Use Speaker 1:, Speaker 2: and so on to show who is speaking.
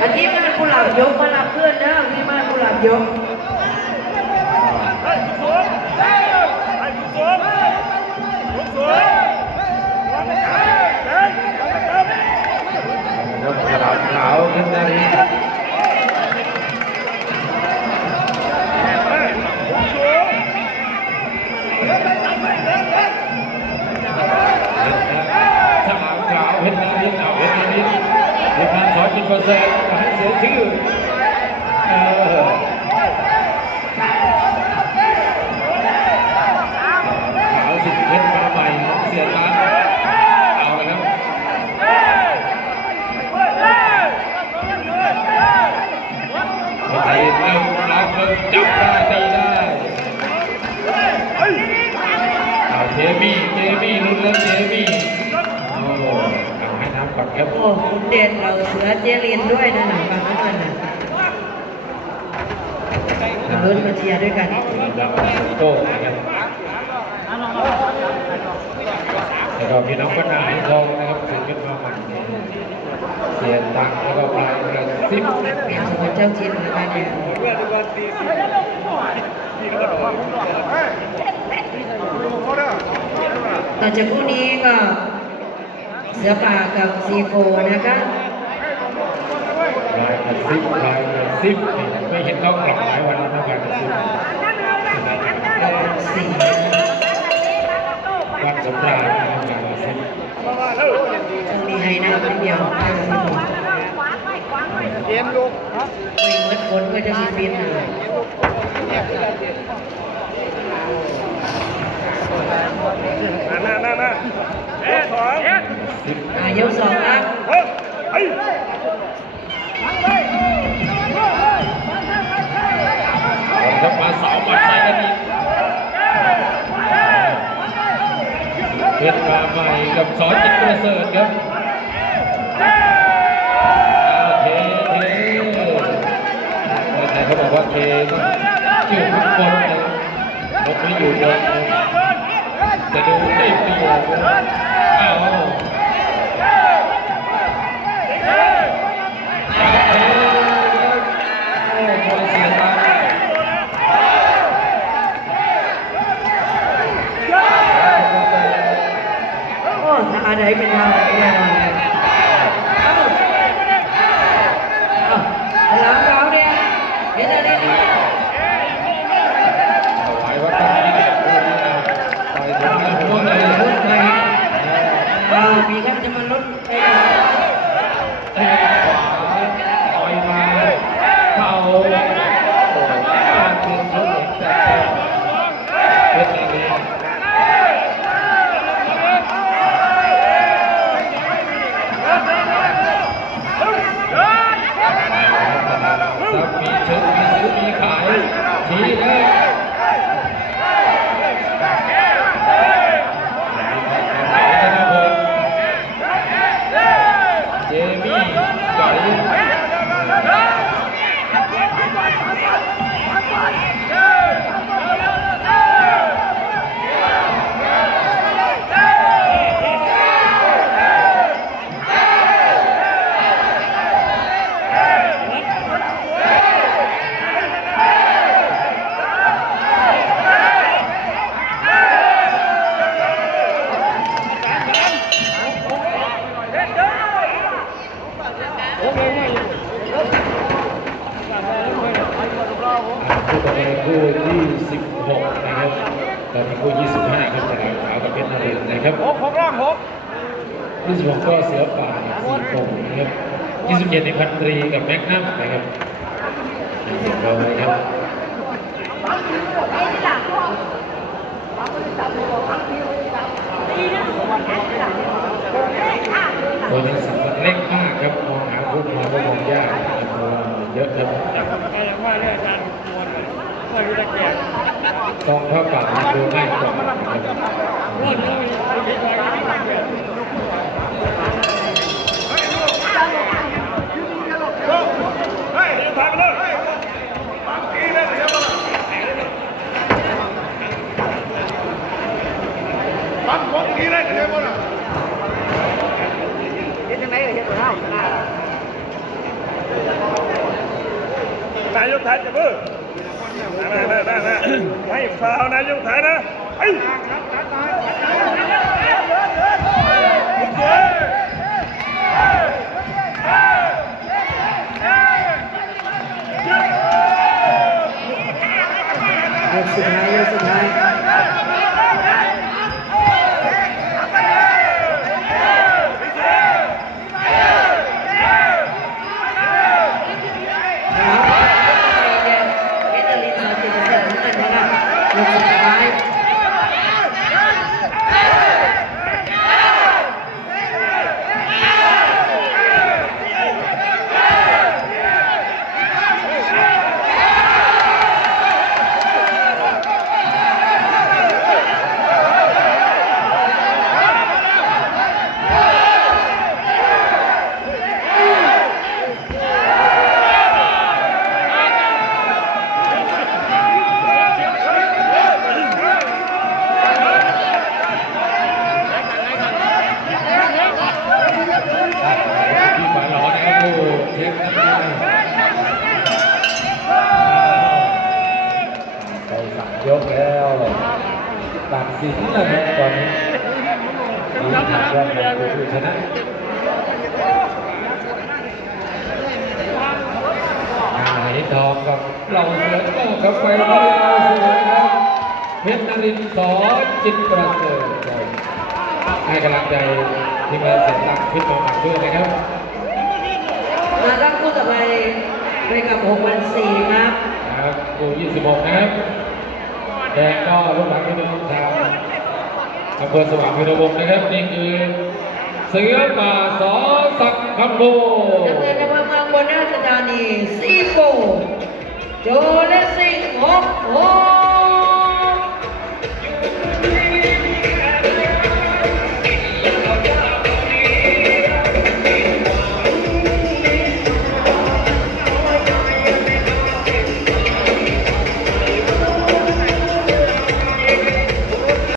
Speaker 1: อันที่บ้านกุหลาบยกมารับเพื่อนนะที่บ้านกุหลาบยก
Speaker 2: ครับฉลามขาวขึ้นได้ ชรนา ให้น้
Speaker 1: ำก่อนครับโอ้คุณเด่นเราเสือเจรินด้วยนะหนังบางนั้นน่ะลุ้นมาเชียร์ด้วยกันรับโต้นะครับ
Speaker 2: แล้วก็พี่น้องก็หนาทองนะครับถึงขึ้นมาใหม่เสียตังค์แล้วก็ปลายกระซ
Speaker 1: ิบเปลี่ยนสมเจ้าชินนะคะเนี่ยต่อจากคู่นี้ก็ เสือป่ากับซีโฟนะคะ
Speaker 2: ปลายกระซิบปลายกระซิบนี่ไม่เห็นเขากลับหลายวันแล้วนะปลายกระซิบเราเป็นสี่วันสงกรานต์นะครับปลายกระซิบ
Speaker 1: ช่วงนี้ให้น้ำนิดเดียวให้ซีโฟ
Speaker 3: เกมลูกไม
Speaker 1: ่เหมือนคนก็จะชีฟินเลย
Speaker 3: น่าน่าน่าเอ๊ะสอง อ่า
Speaker 1: ยกสองนะเฮ้ยไอ้
Speaker 2: ครับมาสาวมาใส่กันอีกเพชรมาใหม่กับสอนจิตประเสริฐครับโอเคเคแต่เขาบอกว่าเคต้องอยู่ทุกคนนะผมไม่อยู่เลยจะดูได้เปรียบ
Speaker 1: อ้
Speaker 2: ตอนนี้คู่ 25 ครับฉลามขาวกับเพชรนรินทร์นะครับ
Speaker 3: หกหกล่างหก
Speaker 2: ยี่สิบหกก็เสือป่าสี่คงนะครับยี่สิบเจ็ดในพันตรีกับแม็กนัมนะครับเรียบร้อยครับตัวหนังสือมันเล็กมากครับมองหาคู่มาก็มองยากนะครับเพราะว่ามันเยอะครับใครยังว่าเนี่ยอาจารย์มวล เลยเมื่อรู้ตะเกียบกองผ้าป่ามันดูง่ายกว่านะครับม้วนเลยมีไม่ได้เกีย
Speaker 3: เฮ้ยเดี๋ยวถ่ายไปเลยปังกีเลยเดี๋ยวมาปังปังกีเลยเดี๋ยว
Speaker 1: จังได๋เฮ็ดบ่ได้
Speaker 3: นายกไทยจะมือ นนั่นนั่นนั่นให้ฟาวนะยกไทยนะไอ้
Speaker 2: ยกสุดท้ายยกสุดท้ายครับเอเดลินสอนจิตเสริมกันนะครับยกสุดท้าย ที่มาหล่อนะครับผู้เทปนั้นไปสามยกแล้วตัด สินแล้วครับตอนนี้ทีมทางด้านของผู้ชนะหายทองกับเราเสือโต้กับไฟเราเสือครับเพชรนรินทร์สอจิตประเสริฐครับให้กำลังใจทีมงานเสียงดังขึ้นมาใหม่ด้วยนะครับ
Speaker 1: มาตั้งคู่ต่อไปไปกับ6วัน4ครับ
Speaker 2: ครับคู่26นะครับแดงก็ลูกหลังพี่น้องชาว อำเภอสว่างพิรวงศ์นะครับนี่คือเสือป่าสอสักคำโพ
Speaker 1: ดำเนินในเมืองบนราชธานีซีโฟโจเลสซิงหกฮอ